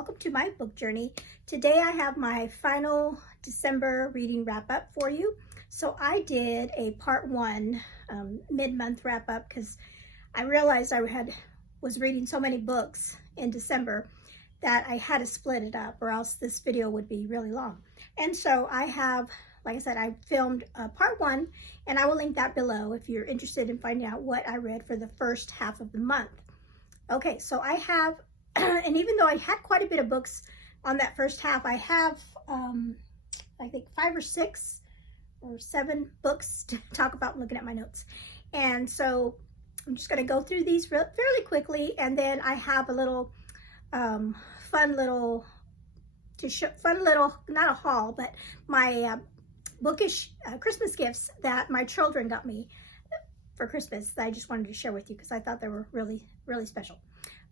welcome to my book journey. Today I have my final December reading wrap-up for you. So I did a part one mid-month wrap-up because I realized I was reading so many books in December that I had to split it up or else this video would be really long. And so I have, like I said, I filmed part one, and I will link that below if you're interested in finding out what I read for the first half of the month. Okay, so I have, and even though I had quite a bit of books on that first half, I have, I think 5 or 6 or 7 books to talk about and looking at my notes. And so I'm just going to go through these fairly quickly, and then I have a little fun little, not a haul, but my bookish Christmas gifts that my children got me for Christmas that I just wanted to share with you because I thought they were really, really special.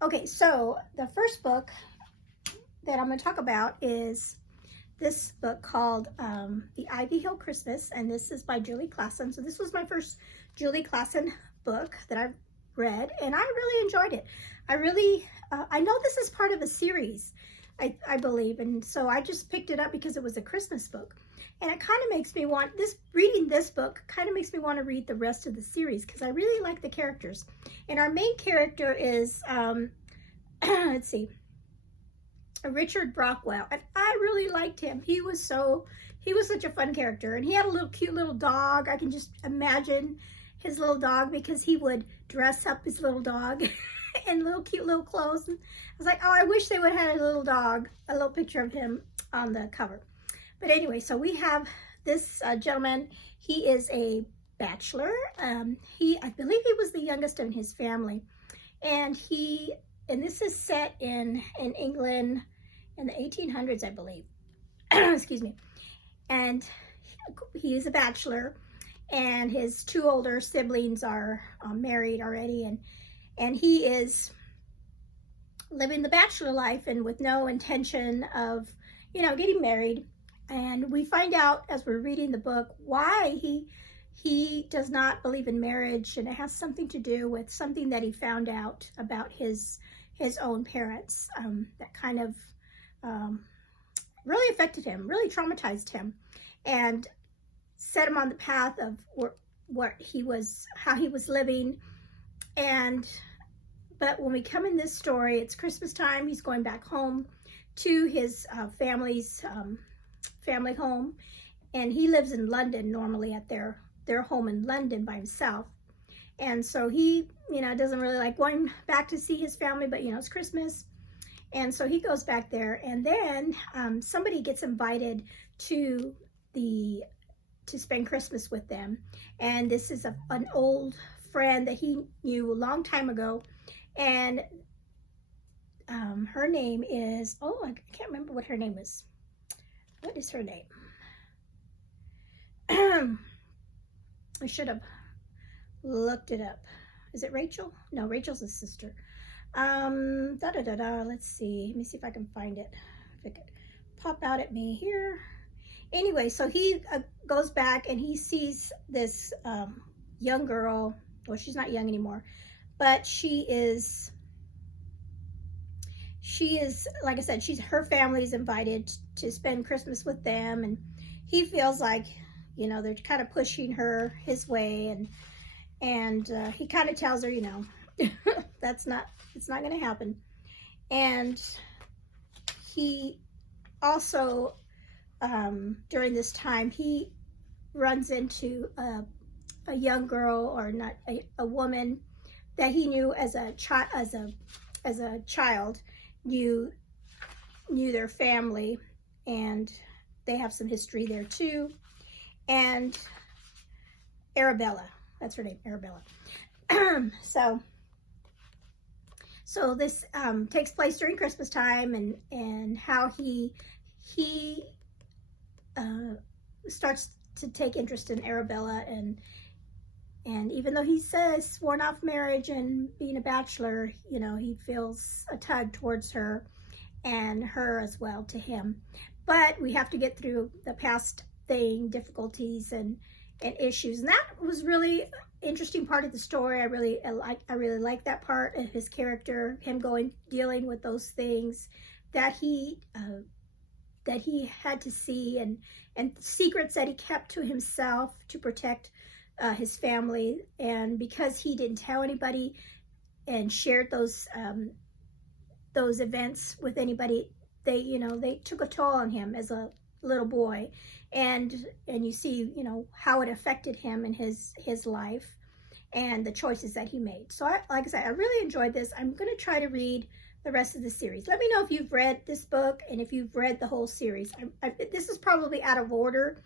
Okay, so the first book that I'm going to talk about is this book called The Ivy Hill Christmas, and this is by Julie Klassen. So this was my first Julie Klassen book that I've read, and I really enjoyed it. I know this is part of a series, I believe, and so I just picked it up because it was a Christmas book. And it kind of makes me want, reading this book kind of makes me want to read the rest of the series because I really like the characters. And our main character is, let's see, Richard Brockwell. And I really liked him. He was such a fun character. And he had a cute little dog. I can just imagine his little dog because he would dress up his little dog in cute little clothes. And I was like, oh, I wish they would have had a little dog, a little picture of him on the cover. But anyway, so we have this gentleman. He is a bachelor. I believe he was the youngest in his family. And this is set in England in the 1800s, I believe. Excuse me. And he is a bachelor. And his 2 older siblings are married already. And he is living the bachelor life and with no intention of, getting married. And we find out as we're reading the book why he does not believe in marriage, and it has something to do with something that he found out about his own parents that kind of really affected him, really traumatized him, and set him on the path of how he was living. But when we come in this story, it's Christmas time. He's going back home to his family's family home, and he lives in London normally at their home in London by himself. And so he doesn't really like going back to see his family, but it's Christmas, and so he goes back there. And then somebody gets invited to spend Christmas with them, and this is an old friend that he knew a long time ago. And her name is, I can't remember what her name is. What is her name? I should have looked it up. Is it Rachel? No, Rachel's his sister. Let's see. Let me see if I can find it. If it could pop out at me here. Anyway, so he goes back and he sees this young girl. Well, she's not young anymore, but she is, like I said, her family's invited to spend Christmas with them, and he feels like, they're kind of pushing her his way, and he kind of tells her, it's not going to happen. And he also, during this time, he runs into a young girl, or not a woman that he knew as a child, knew their family, and they have some history there too. And Arabella, that's her name, Arabella. So this takes place during Christmas time, and how he starts to take interest in Arabella, and even though he says sworn off marriage and being a bachelor, he feels a tug towards her, and her as well to him. But we have to get through the past difficulties and issues, and that was really interesting part of the story. I really like that part of his character, him dealing with those things that he had to see, and secrets that he kept to himself to protect his family. And because he didn't tell anybody and shared those events with anybody, they took a toll on him as a little boy. And you see, how it affected him in his life and the choices that he made. So like I said, I really enjoyed this. I'm going to try to read the rest of the series. Let me know if you've read this book and if you've read the whole series. This is probably out of order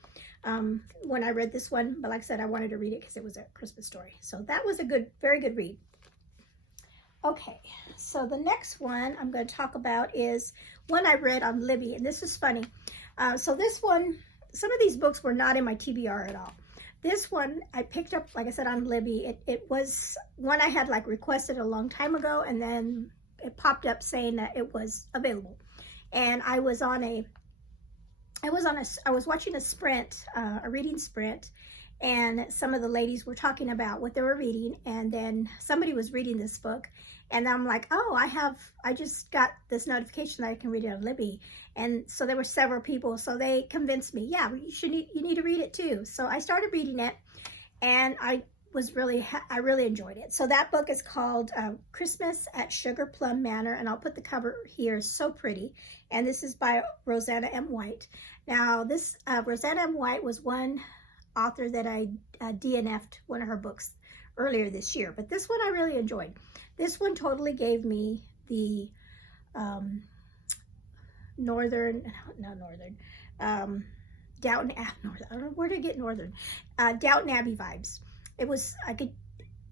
when I read this one, but like I said, I wanted to read it because it was a Christmas story. So that was a very good read. Okay, so the next one I'm going to talk about is one I read on Libby, and this is funny. So this one, some of these books were not in my TBR at all. This one I picked up, like I said, on Libby. It was one I had like requested a long time ago, and then it popped up saying that it was available. And I was watching a sprint, a reading sprint, and some of the ladies were talking about what they were reading, and then somebody was reading this book, and I'm like, oh, I just got this notification that I can read it on Libby. And so there were several people, so they convinced me, yeah, you need to read it too. So I started reading it, and I really enjoyed it. So that book is called Christmas at Sugar Plum Manor, and I'll put the cover here. It's so pretty. And this is by Roseanna M. White. Now, this Roseanna M. White was one author that I DNF'd one of her books earlier this year, but this one I really enjoyed. This one totally gave me the Downton Abbey vibes. It was,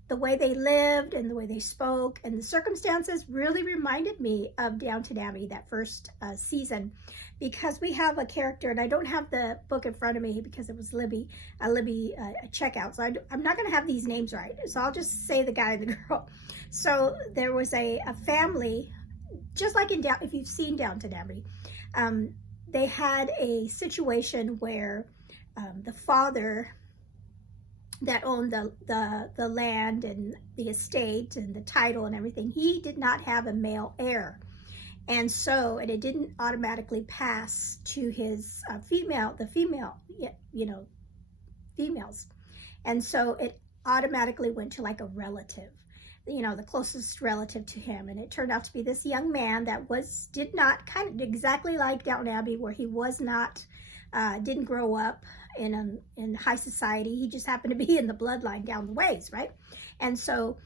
the way they lived and the way they spoke and the circumstances really reminded me of Downton Abbey, that first season, because we have a character, and I don't have the book in front of me because it was Libby checkout, so I'm not going to have these names right, so I'll just say the guy and the girl. So there was a family, just like if you've seen Downton Abbey, they had a situation where the father that owned the land and the estate and the title and everything, he did not have a male heir. And so, and it didn't automatically pass to his females. And so it automatically went to like a relative, the closest relative to him. And it turned out to be this young man that did not, kind of exactly like Downton Abbey, where he was not, didn't grow up in high society. He just happened to be in the bloodline down the ways, right? And so,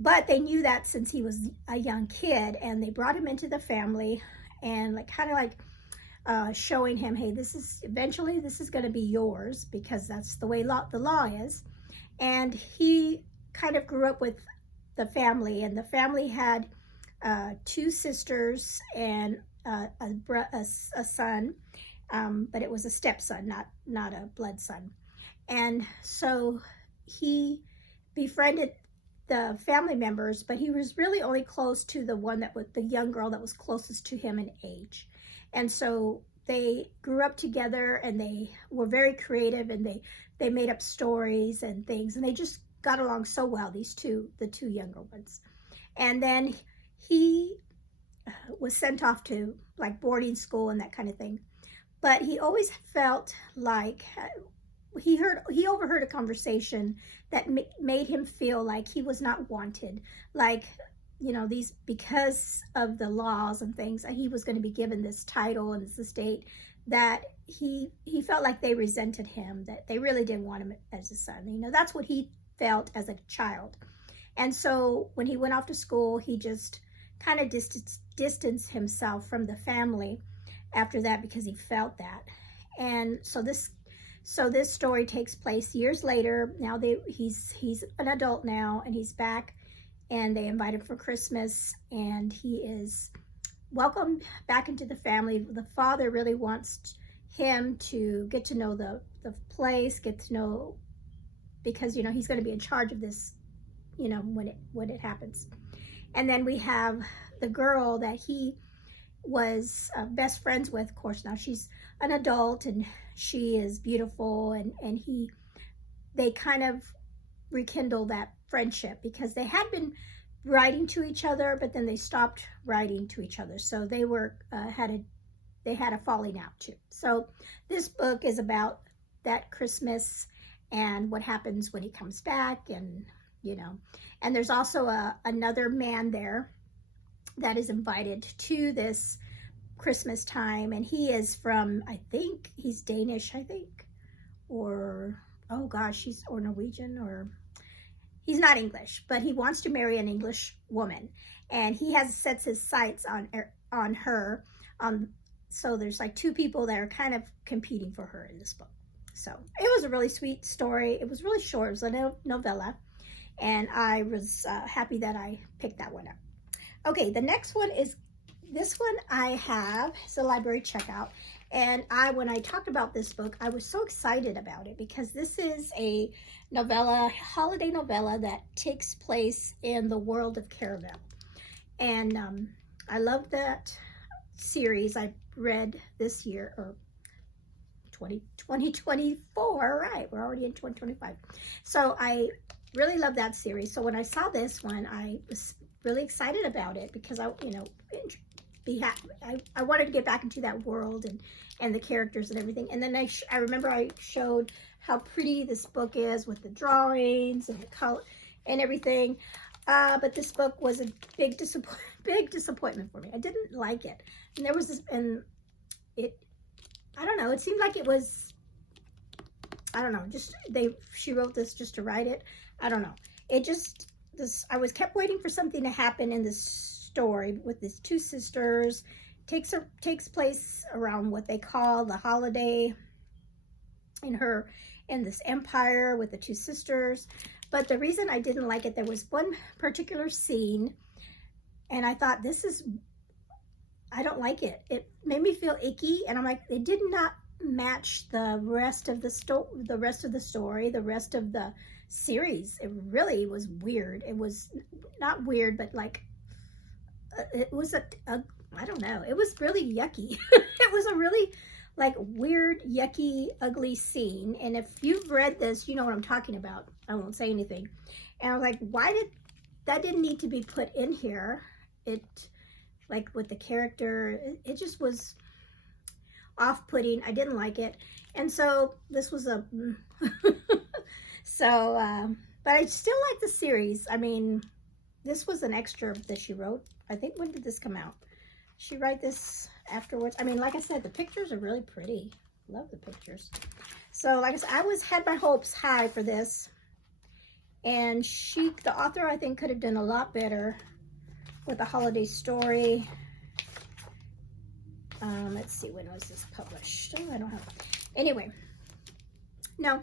but they knew that since he was a young kid, and they brought him into the family, and showing him, hey, eventually this is going to be yours, because that's the way the law is. And he kind of grew up with the family, and the family had 2 sisters and a son. But it was a stepson, not a blood son. And so he befriended the family members, but he was really only close to the young girl that was closest to him in age. And so they grew up together, and they were very creative, and they made up stories and things, and they just got along so well, the 2 younger ones. And then he was sent off to like boarding school and that kind of thing. But he always felt like he overheard a conversation that made him feel like he was not wanted. Like, because of the laws and things, he was going to be given this title and this estate, that he felt like they resented him, that they really didn't want him as a son. That's what he felt as a child. And so when he went off to school, he just kind of distanced himself from the family after that, because he felt that. And so this story takes place years later. Now he's an adult now, and he's back, and they invite him for Christmas, and he is welcomed back into the family. The father really wants him to get to know the place, get to know, because he's going to be in charge of this, when it happens. And then we have the girl that he was best friends with. Of course, now she's an adult, and she is beautiful, and they kind of rekindle that friendship, because they had been writing to each other, but then they stopped writing to each other. So they were they had a falling out too. So this book is about that Christmas and what happens when he comes back, and you know, and there's also another man there that is invited to this Christmas time, and he is from, I think he's Danish, I think, or oh gosh, he's or Norwegian, or he's not English, but he wants to marry an English woman, and he sets his sights on her. So there's like two people that are kind of competing for her in this book. So it was a really sweet story. It was really short. It was a novella, and I was happy that I picked that one up. Okay, the next one is this one I have. It's a library checkout. And when I talked about this book, I was so excited about it because this is a novella, holiday novella that takes place in the world of Caravel. And I love that series. I read this year, or 2024, right? We're already in 2025. So I really love that series. So when I saw this one, I was really excited about it because I wanted to get back into that world and the characters and everything. And then I remember I showed how pretty this book is with the drawings and the color and everything. But this book was a big disappointment for me. I didn't like it. And there was this, and I don't know, it seemed like it was, I don't know, she wrote this just to write it. I don't know. I kept waiting for something to happen in this story with these two sisters. Takes place around what they call the holiday in this empire with the two sisters. But the reason I didn't like it, there was one particular scene, and I thought, I don't like it. It made me feel icky, and I'm like, it did not match the rest of the story, the rest of the series. It really was weird. It was not weird, but like, it was I don't know. It was really yucky. It was a really like weird, yucky, ugly scene. And if you've read this, you know what I'm talking about. I won't say anything. And I was like, that didn't need to be put in here. It, like with the character, it just was off-putting. I didn't like it. And so this was but I still like the series. I mean, this was an extra that she wrote. I think, when did this come out? She wrote this afterwards. I mean, like I said, the pictures are really pretty. Love the pictures. So, like I said, I had my hopes high for this. And the author, I think, could have done a lot better with a holiday story. Let's see, when was this published? Oh, I don't have. Anyway, no.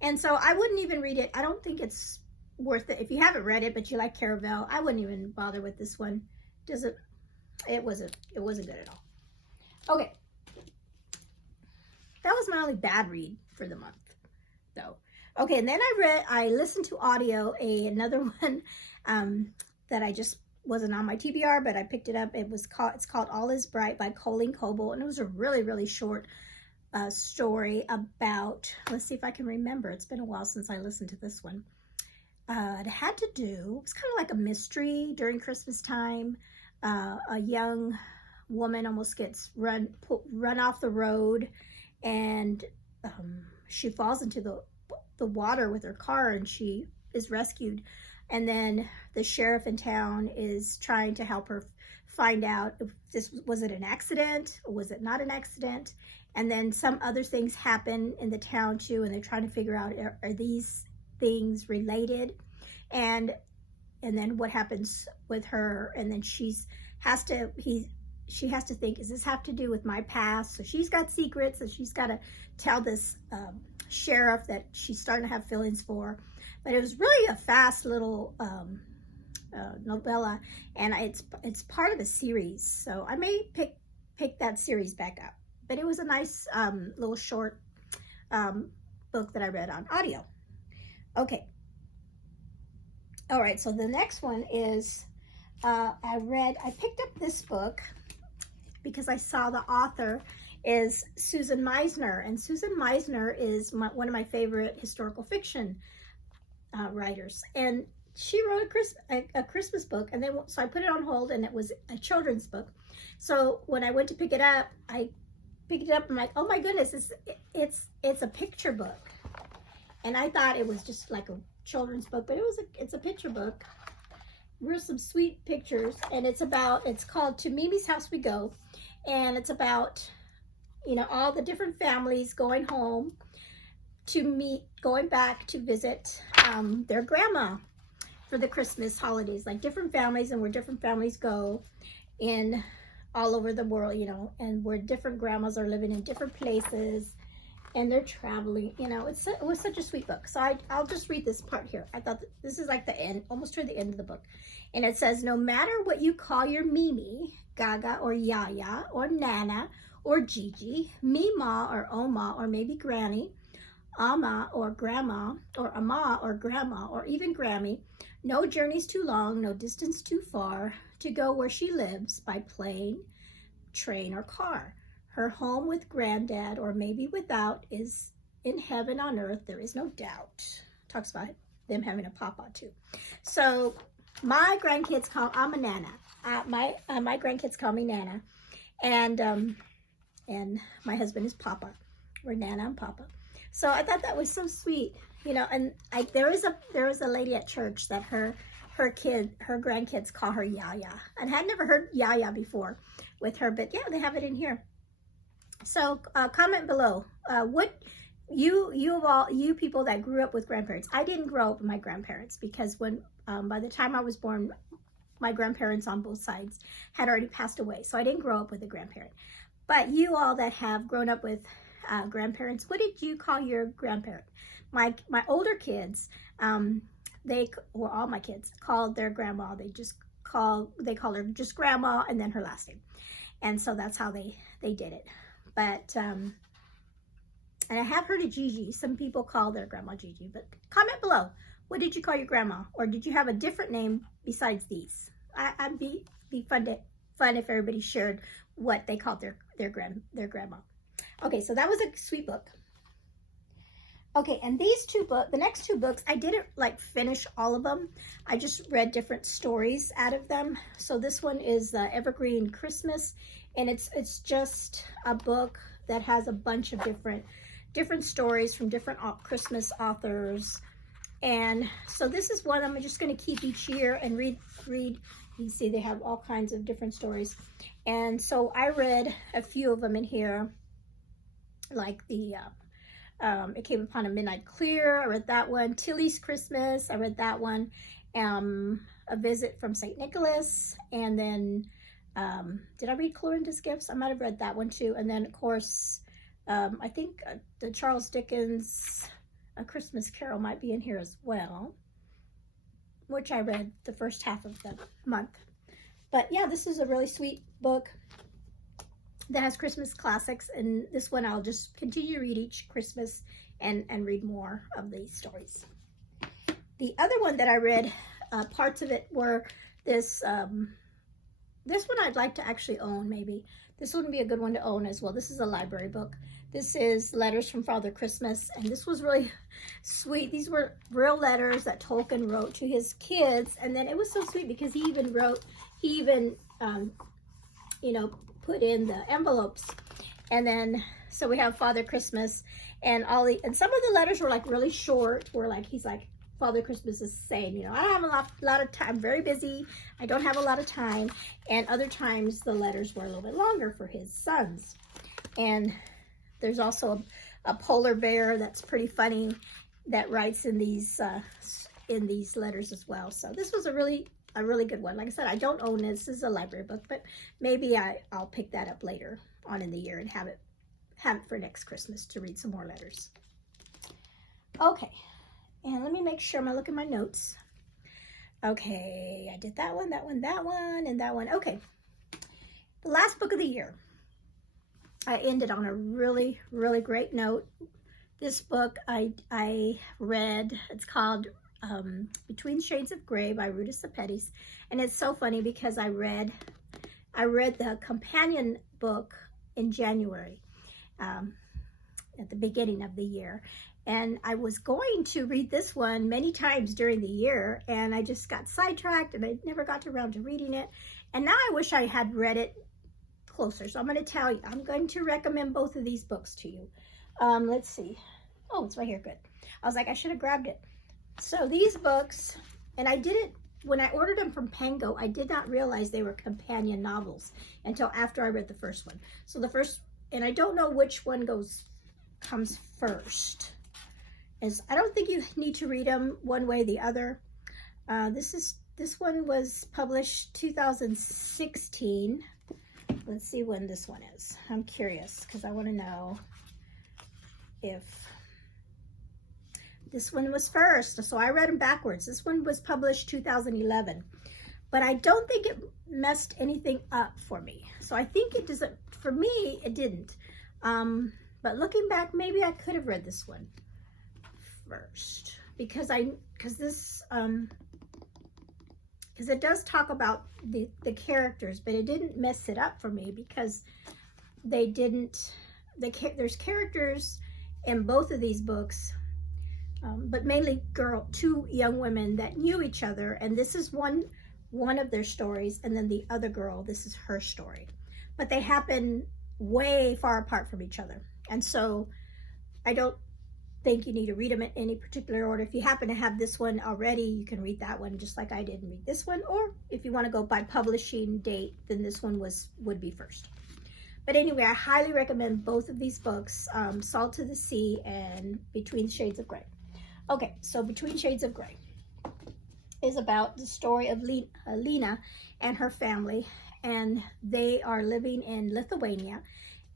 And so I wouldn't even read it. I don't think it's worth it. If you haven't read it, but you like Caravel, I wouldn't even bother with this one. It wasn't good at all. Okay. That was my only bad read for the month, though. Okay, and then I listened to audio, another one that I just wasn't on my TBR, but I picked it up. It's called All Is Bright by Colleen Coble, and it was a really, really short story about, let's see if I can remember. It's been a while since I listened to this one. It was kind of like a mystery during Christmas time. A young woman almost gets run off the road, and she falls into the water with her car, and she is rescued. And then the sheriff in town is trying to help her find out if was it an accident or was it not an accident. And then some other things happen in the town too, and they're trying to figure out, are these things related? And then what happens with her? And then she has to think, does this have to do with my past? So she's got secrets that she's got to tell this sheriff that she's starting to have feelings for. But it was really a fast little novella, and it's part of a series. So I may pick that series back up. But it was a nice little short book that I read on audio. Okay. All right, so the next one is, I picked up this book because I saw the author is Susan Meisner, and Susan Meisner is one of my favorite historical fiction writers, and she wrote a Christmas book, and then so I put it on hold, and it was a children's book. So when I went to pick it up, I picked it up, and I'm like, oh my goodness, it's a picture book. And I thought it was just like a children's book, but it's a picture book. Real some sweet pictures, and it's called To Mimi's House We Go, and it's about, you know, all the different families going home going back to visit their grandma for the Christmas holidays, like different families, and where different families go in all over the world, you know, and where different grandmas are living in different places, and they're traveling, you know. It was such a sweet book. So I'll just read this part here. I thought this is like the end, almost toward the end of the book. And it says, no matter what you call your Mimi, Gaga, or Yaya, or Nana, or Gigi, Mima, or Oma, or maybe Granny, Ama, or Grandma, or Ama, or Grandma, or even Grammy, no journey's too long, no distance too far to go where she lives by plane, train, or car. Her home with Granddad, or maybe without, is in heaven on earth, there is no doubt. Talks about them having a papa too. So my grandkids I'm a Nana. My grandkids call me Nana, and my husband is Papa. We're Nana and Papa. So I thought that was so sweet, you know. And there was a lady at church that her grandkids call her Yaya, and I had never heard Yaya before with her, but yeah, they have it in here. So comment below what you people that grew up with grandparents. I didn't grow up with my grandparents, because when by the time I was born, my grandparents on both sides had already passed away, so I didn't grow up with a grandparent. But you all that have grown up with grandparents, what did you call your grandparent? My older kids, all my kids called their grandma, they call her just grandma and then her last name, and so that's how they did it. But and I have heard of Gigi. Some people call their grandma Gigi. But comment below, what did you call your grandma, or did you have a different name besides these? I'd be fun if everybody shared what they called their grandma. Okay, so that was a sweet book. Okay, and the next two books, I didn't like finish all of them. I just read different stories out of them. So this one is Evergreen Christmas, and it's just a book that has a bunch of different stories from different Christmas authors. And so this is one I'm just going to keep each year and read. You see they have all kinds of different stories. And so I read a few of them in here, like the It Came Upon a Midnight Clear. I read that one. Tilly's Christmas. I read that one. A Visit from St. Nicholas. And then, did I read Clorinda's Gifts? I might have read that one too. And then, of course, I think the Charles Dickens A Christmas Carol might be in here as well, which I read the first half of the month. But yeah, this is a really sweet book that has Christmas classics, and this one I'll just continue to read each Christmas and read more of these stories. The other one that I read, parts of it were this one I'd like to actually own, maybe. This wouldn't be a good one to own as well. This is a library book. This is Letters from Father Christmas, and this was really sweet. These were real letters that Tolkien wrote to his kids, and then it was so sweet because he even you know, put in the envelopes. And then so we have Father Christmas, and some of the letters were like really short, where like he's like, Father Christmas is saying, you know, I don't have a lot of time, I'm very busy, I don't have a lot of time. And other times the letters were a little bit longer for his sons. And there's also a polar bear that's pretty funny that writes in these letters as well. So this was a really good one. Like I said, I don't own it. This is a library book, but maybe I'll pick that up later on in the year and have it for next Christmas to read some more letters. Okay, and let me make sure I'm gonna look at my notes. Okay, I did that one, and that one. Okay, the last book of the year. I ended on a really, really great note. This book I read, it's called Between Shades of Grey by Ruta Sepetys, and it's so funny because I read the companion book in January, at the beginning of the year, And I was going to read this one many times during the year, and I just got sidetracked and I never got around to reading it. And now I wish I had read it closer. So I'm going to tell you, I'm going to recommend both of these books to you. Let's see. Oh, it's right here. Good. I was like, I should have grabbed it. So these books, and I didn't, when I ordered them from Pango, I did not realize they were companion novels until after I read the first one. So the first, and I don't know which one comes first. I don't think you need to read them one way or the other. This one was published 2016. Let's see when this one is. I'm curious because I want to know if this one was first. So I read them backwards. This one was published 2011, but I don't think it messed anything up for me. So I think it doesn't, for me, it didn't. But looking back, maybe I could have read this one first because it does talk about the characters, but it didn't mess it up for me because there's characters in both of these books, but mainly two young women that knew each other, and this is one of their stories, and then the other girl, this is her story, but they happen way far apart from each other. And so I don't think you need to read them in any particular order. If you happen to have this one already, you can read that one just like I did and read this one, or if you want to go by publishing date, then this one would be first. But anyway, I highly recommend both of these books, Salt to the Sea and Between Shades of Grey. Okay, so Between Shades of Grey is about the story of Lena and her family, and they are living in Lithuania.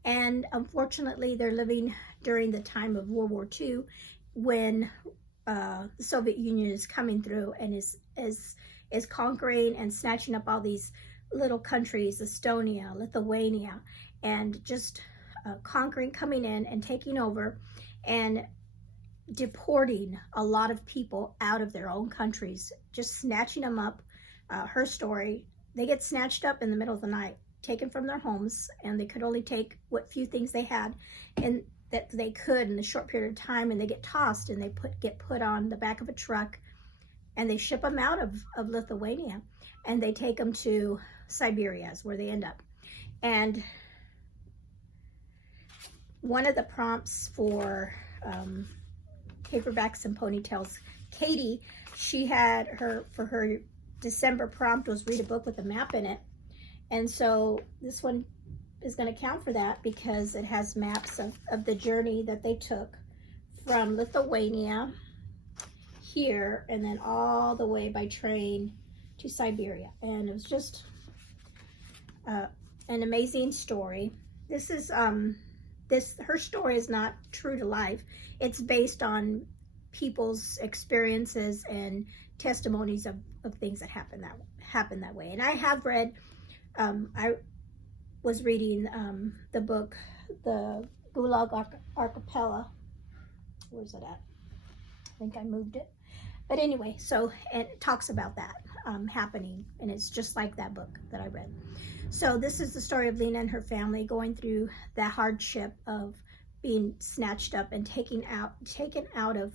And unfortunately, they're living during the time of World War II when the Soviet Union is coming through and is conquering and snatching up all these little countries, Estonia, Lithuania, and just conquering, coming in and taking over and deporting a lot of people out of their own countries, just snatching them up. Her story, they get snatched up in the middle of the night, taken from their homes, and they could only take what few things they had and that they could in a short period of time, and they get tossed and they get put on the back of a truck, and they ship them out of Lithuania, and they take them to Siberia is where they end up. And one of the prompts for Paperbacks and Ponytails, Katie, she had her December prompt was read a book with a map in it. And so this one is going to count for that because it has maps of the journey that they took from Lithuania here and then all the way by train to Siberia. And it was just an amazing story. This is her story is not true to life. It's based on people's experiences and testimonies of things that happen that way. And I have read, I was reading the book, the Gulag Archipelago. Where's it at? I think I moved it. But anyway, so it talks about that happening, and it's just like that book that I read. So this is the story of Lena and her family going through the hardship of being snatched up and taken out of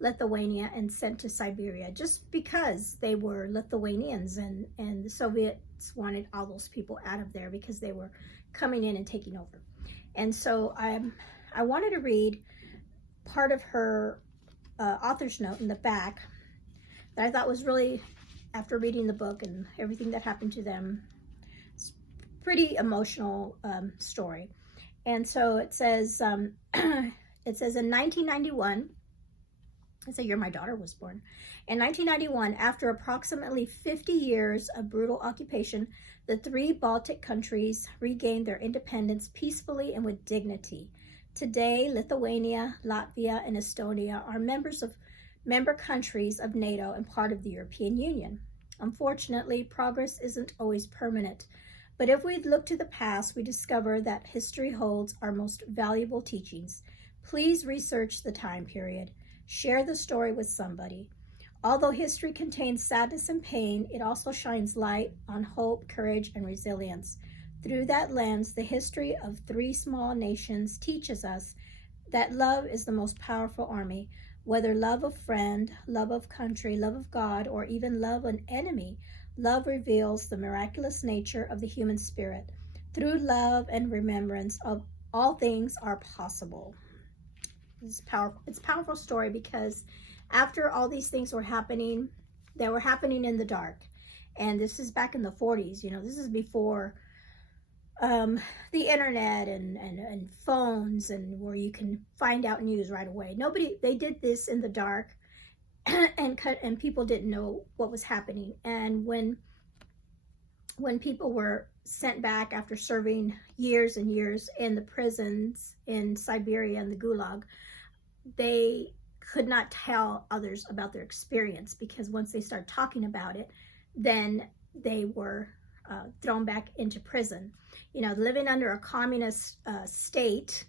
Lithuania and sent to Siberia just because they were Lithuanians, and the Soviets wanted all those people out of there because they were coming in and taking over. And so I wanted to read part of her author's note in the back that I thought was really, after reading the book and everything that happened to them, it's a pretty emotional story. And so it says, in 1991, it's the year my daughter was born. In 1991, after approximately 50 years of brutal occupation, the 3 Baltic countries regained their independence peacefully and with dignity. Today, Lithuania, Latvia, and Estonia are member countries of NATO and part of the European Union. Unfortunately, progress isn't always permanent, but if we look to the past, we discover that history holds our most valuable teachings. Please research the time period. Share the story with somebody. Although history contains sadness and pain, it also shines light on hope, courage, and resilience. Through that lens, the history of 3 small nations teaches us that love is the most powerful army. Whether love of friend, love of country, love of God, or even love an enemy, love reveals the miraculous nature of the human spirit. Through love and remembrance of all things are possible. It's powerful. It's a powerful story because after all these things were happening, they were happening in the dark. And this is back in the 40s, you know, this is before the internet and phones, and where you can find out news right away. They did this in the dark, and people didn't know what was happening. And when people were sent back after serving years and years in the prisons in Siberia and the Gulag, they could not tell others about their experience, because once they started talking about it, then they were thrown back into prison. You know, living under a communist state,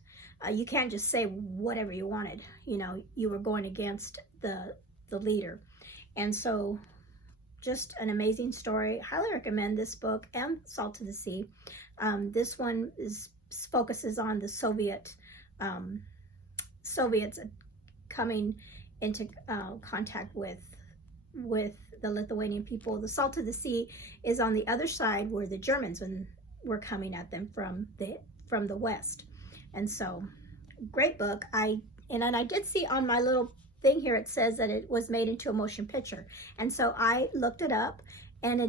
you can't just say whatever you wanted. You know, you were going against the leader. And so, just an amazing story. Highly recommend this book and Salt of the Sea. This one focuses on the Soviets coming into contact with the Lithuanian people. The Salt of the Sea is on the other side, where the Germans were coming at them from the west. And so, great book. I did see on my little thing here, it says that it was made into a motion picture, and so I looked it up, and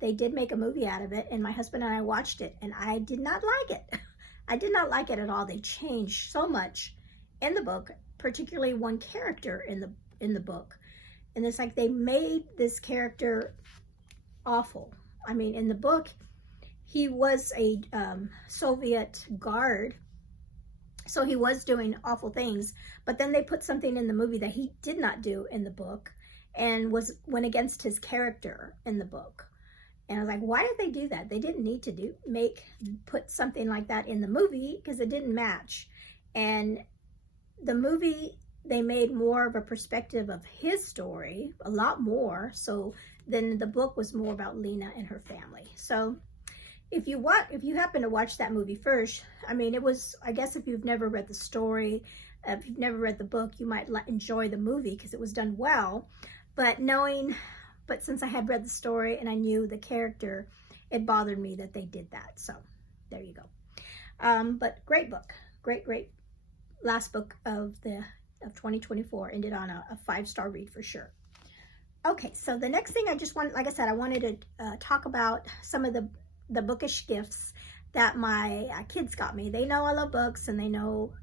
they did make a movie out of it, and my husband and I watched it, and I did not like it. I did not like it at all. They changed so much in the book, particularly one character in the book. And it's like they made this character awful. I mean, in the book, he was a Soviet guard, so he was doing awful things. But then they put something in the movie that he did not do in the book, and went against his character in the book. And I was like, why did they do that? They didn't need to put something like that in the movie, because it didn't match. And the movie, they made more of a perspective of his story, a lot more. So then the book was more about Lena and her family. So if you happen to watch that movie first, I mean, I guess if you've never read the story, if you've never read the book, you might enjoy the movie because it was done well. But since I had read the story and I knew the character, it bothered me that they did that. So there you go. But great book, great last book of 2024. Ended on a 5-star read for sure. Okay, so the next thing like I said, I wanted to talk about some of the bookish gifts that my kids got me. They know I love books, and they know,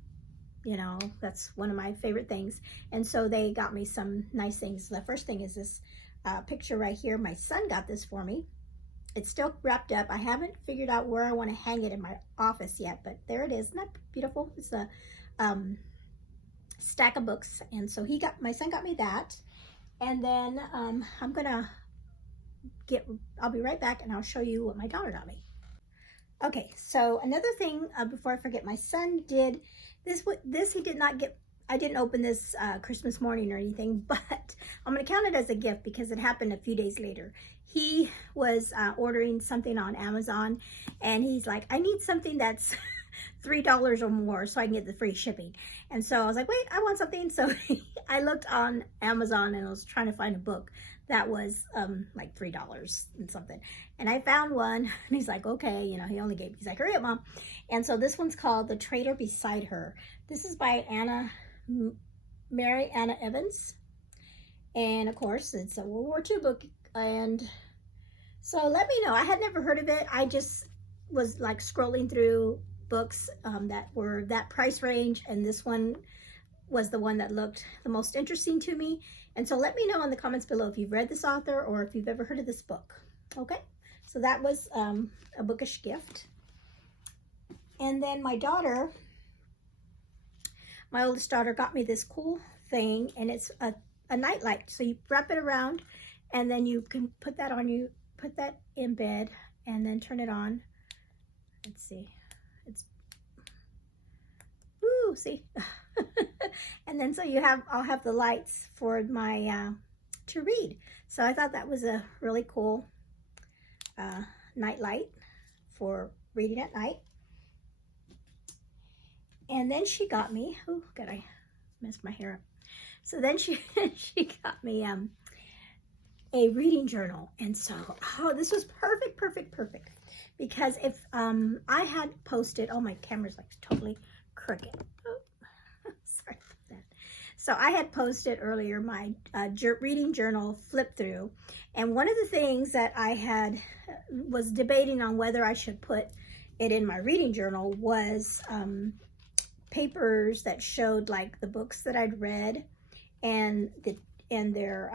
you know, that's one of my favorite things. And so they got me some nice things. The first thing is this picture right here. My son got this for me. It's still wrapped up. I haven't figured out where I want to hang it in my office yet, but there it is. Isn't that beautiful? It's a stack of books. And so my son got me that. And then I'll be right back, and I'll show you what my daughter got me. Okay, so another thing, before I forget, my son did this. He did not get, I didn't open this Christmas morning or anything, but I'm going to count it as a gift because it happened a few days later. He was ordering something on Amazon, and he's like, I need something that's $3 or more so I can get the free shipping. And so I was like, wait, I want something. So I looked on Amazon, and I was trying to find a book that was like $3 and something. And I found one, and he's like, okay, you know, he's like, hurry up, Mom. And so this one's called The Traitor Beside Her. This is by Mary Anna Evans. And of course, it's a World War II book. And so let me know. I had never heard of it. I just was like scrolling through books that were that price range, and this one was the one that looked the most interesting to me. And so let me know in the comments below if you've read this author or if you've ever heard of this book. Okay, so that was a bookish gift. And then my oldest daughter got me this cool thing, and it's a nightlight. So you wrap it around, and then you can put that in bed and then turn it on. Let's see. See. And then so I'll have the lights for my to read. So I thought that was a really cool night light for reading at night. And then she got me, oh God, I messed my hair up. So then she got me a reading journal. And so, oh, this was perfect, perfect, perfect. Because if I had posted, oh, my camera's like totally crooked. Oh, sorry about that. So I had posted earlier my reading journal flip through. And one of the things that I was debating on whether I should put it in my reading journal was papers that showed like the books that I'd read and their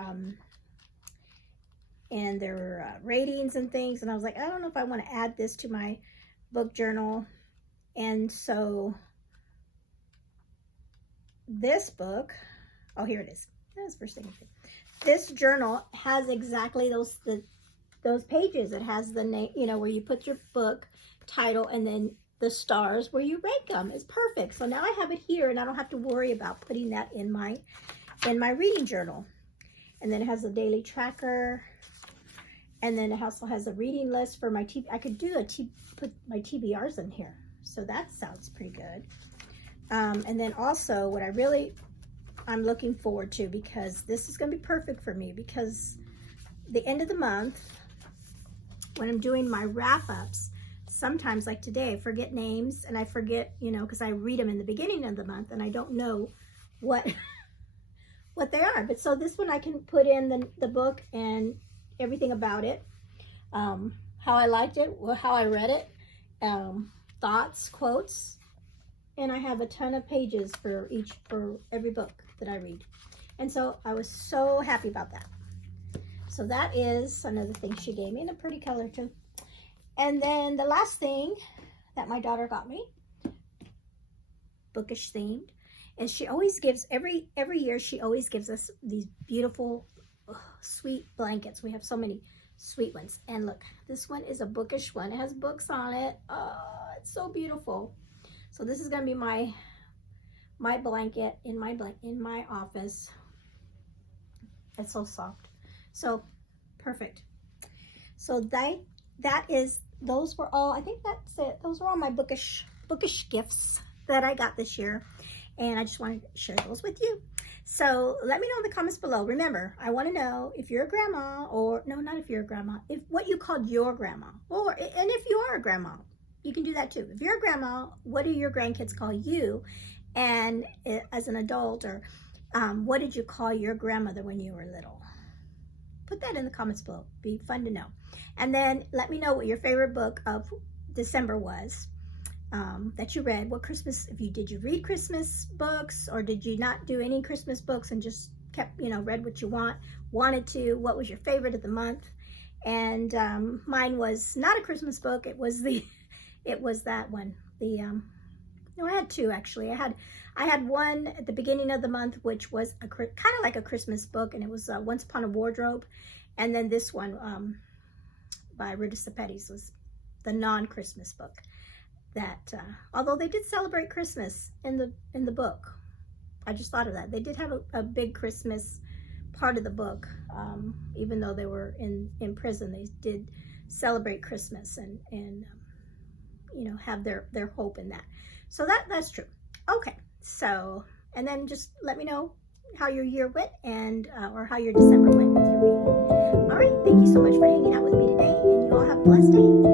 ratings and things. And I was like, I don't know if I want to add this to my book journal. And so this book, oh, here it is. That's the first thing. This journal has exactly those pages. It has the name, you know, where you put your book title and then the stars where you rank them. It's perfect. So now I have it here and I don't have to worry about putting that in my reading journal. And then it has a daily tracker. And then it also has a reading list for my TV. I could put my TBRs in here. So that sounds pretty good. And then also what I'm looking forward to, because this is going to be perfect for me, because the end of the month, when I'm doing my wrap-ups, sometimes like today, I forget names and I forget, you know, because I read them in the beginning of the month and I don't know what they are. But so this one I can put in the book and everything about it, how I liked it, how I read it, thoughts, quotes, and I have a ton of pages for every book that I read. And so I was so happy about that. So that is another thing she gave me in a pretty color too. And then the last thing that my daughter got me, bookish themed, and she always gives, every year she always gives us these beautiful, sweet blankets. We have so many sweet ones. And look, this one is a bookish one. It has books on it. Oh, it's so beautiful. So this is gonna be my blanket in my office. It's so soft. So perfect. So those were all, I think that's it. Those were all my bookish gifts that I got this year. And I just wanted to share those with you. So let me know in the comments below. Remember, I want to know if you're a grandma, or no, not if you're a grandma, if what you called your grandma, and if you are a grandma, you can do that too. If you're a grandma, what do your grandkids call you? And as an adult, or what did you call your grandmother when you were little? Put that in the comments below. Be fun to know. And then let me know what your favorite book of December was that you read. What Christmas, did you read Christmas books, or did you not do any Christmas books and just kept, read what you wanted to? What was your favorite of the month? And mine was not a Christmas book. It was that one. No, I had two actually. I had one at the beginning of the month, which was kind of like a Christmas book, and it was Once Upon a Wardrobe. And then this one by Ruta Sepetys was the non-Christmas book. That although they did celebrate Christmas in the book, I just thought of that. They did have a big Christmas part of the book, even though they were in prison. They did celebrate Christmas and have their hope in that. So that's true. Okay, so, and then just let me know how your year went, and or how your December went with your reading. All right, thank you so much for hanging out with me today, and you all have a blessed day.